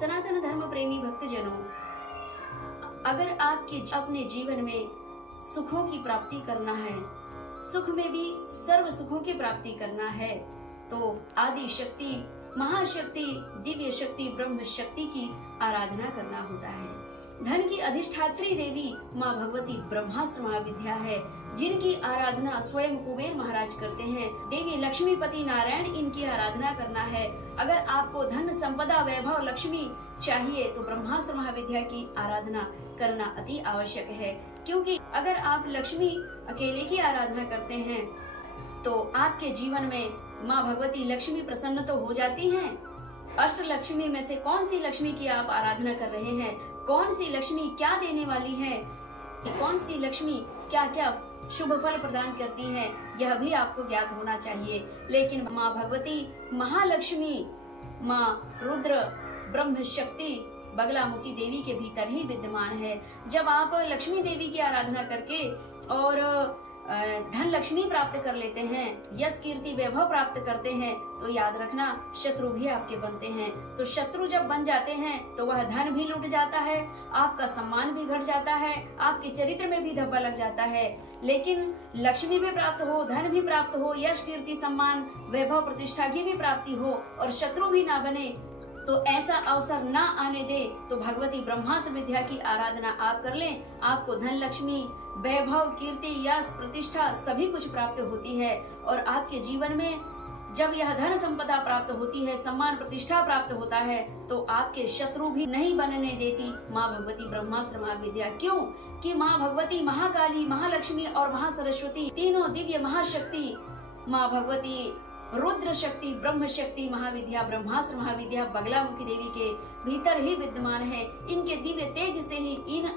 सनातन धर्म प्रेमी भक्तजनों, अगर आपके अपने जीवन में सुखों की प्राप्ति करना है, सुख में भी सर्व सुखों की प्राप्ति करना है, तो आदि शक्ति, महाशक्ति, दिव्य शक्ति, ब्रह्म शक्ति की आराधना करना होता है। धन की अधिष्ठात्री देवी माँ भगवती ब्रह्मास्त्र महाविद्या है, जिनकी आराधना स्वयं कुबेर महाराज करते हैं। देवी लक्ष्मीपति नारायण, इनकी आराधना करना है। अगर आपको धन संपदा वैभव लक्ष्मी चाहिए तो ब्रह्मास्त्र महाविद्या की आराधना करना अति आवश्यक है, क्योंकि अगर आप लक्ष्मी अकेले की आराधना करते हैं तो आपके जीवन में माँ भगवती लक्ष्मी प्रसन्न तो हो जाती हैं। अष्ट लक्ष्मी में से कौन सी लक्ष्मी की आप आराधना कर रहे हैं, कौन सी लक्ष्मी क्या देने वाली है, कौन सी लक्ष्मी क्या क्या शुभ फल प्रदान करती हैं, यह भी आपको ज्ञात होना चाहिए। लेकिन माँ भगवती महालक्ष्मी, माँ रुद्र ब्रह्म शक्ति बगलामुखी देवी के भीतर ही विद्यमान है। जब आप लक्ष्मी देवी की आराधना करके और धन लक्ष्मी प्राप्त कर लेते हैं, यश कीर्ति वैभव प्राप्त करते हैं, तो याद रखना शत्रु भी आपके बनते हैं। तो शत्रु जब बन जाते हैं तो वह धन भी लूट जाता है, आपका सम्मान भी घट जाता है, आपके चरित्र में भी धब्बा लग जाता है। लेकिन लक्ष्मी भी प्राप्त हो, धन भी प्राप्त हो, यश कीर्ति सम्मान वैभव प्रतिष्ठा की भी प्राप्ति हो और शत्रु भी ना बने, तो ऐसा अवसर ना आने दे तो भगवती ब्रह्मास्त्र विद्या की आराधना आप कर लें। आपको धन लक्ष्मी वैभव कीर्ति यश प्रतिष्ठा सभी कुछ प्राप्त होती है, और आपके जीवन में जब यह धन संपदा प्राप्त होती है, सम्मान प्रतिष्ठा प्राप्त होता है, तो आपके शत्रु भी नहीं बनने देती माँ भगवती ब्रह्मास्त्र महाविद्या। क्यों कि माँ भगवती महाकाली, महालक्ष्मी और महासरस्वती तीनों दिव्य महाशक्ति माँ भगवती रुद्र शक्ति, ब्रह्म शक्ति महाविद्या, ब्रह्मास्त्र महाविद्या बगलामुखी देवी के भीतर ही विद्यमान है। इनके दिव्य तेज से ही, इन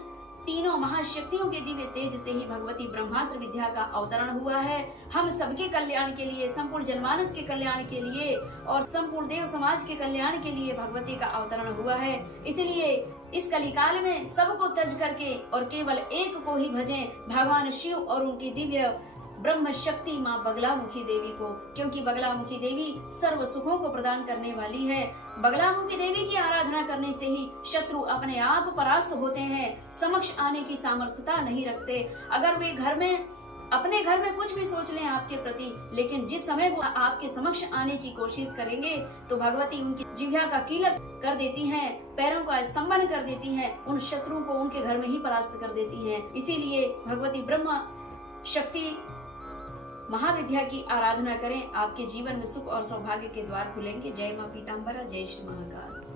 तीनों महाशक्तियों के दिव्य तेज से ही भगवती ब्रह्मास्त्र विद्या का अवतरण हुआ है। हम सबके कल्याण के लिए, संपूर्ण जनमानस के कल्याण के लिए और संपूर्ण देव समाज के कल्याण के लिए भगवती का अवतरण हुआ है। इसलिए इस कलिकाल में सबको त्यज करके और केवल एक को ही भजें, भगवान शिव और उनकी दिव्य ब्रह्म शक्ति माँ बगलामुखी देवी को, क्योंकि बगलामुखी देवी सर्व सुखों को प्रदान करने वाली है। बगलामुखी देवी की आराधना करने से ही शत्रु अपने आप परास्त होते हैं, समक्ष आने की सामर्थ्यता नहीं रखते। अगर वे घर में अपने घर में कुछ भी सोच लें आपके प्रति, लेकिन जिस समय वो आपके समक्ष आने की कोशिश करेंगे तो भगवती उनकी जिह्वा का कीलक कर देती हैं, पैरों का स्तंभन कर देती हैं, उन शत्रुओं को उनके घर में ही परास्त कर देती हैं। इसीलिए भगवती ब्रह्म शक्ति महाविद्या की आराधना करें, आपके जीवन में सुख और सौभाग्य के द्वार खुलेंगे। जय मां पीताम्बरा, जय श्री महाकाल।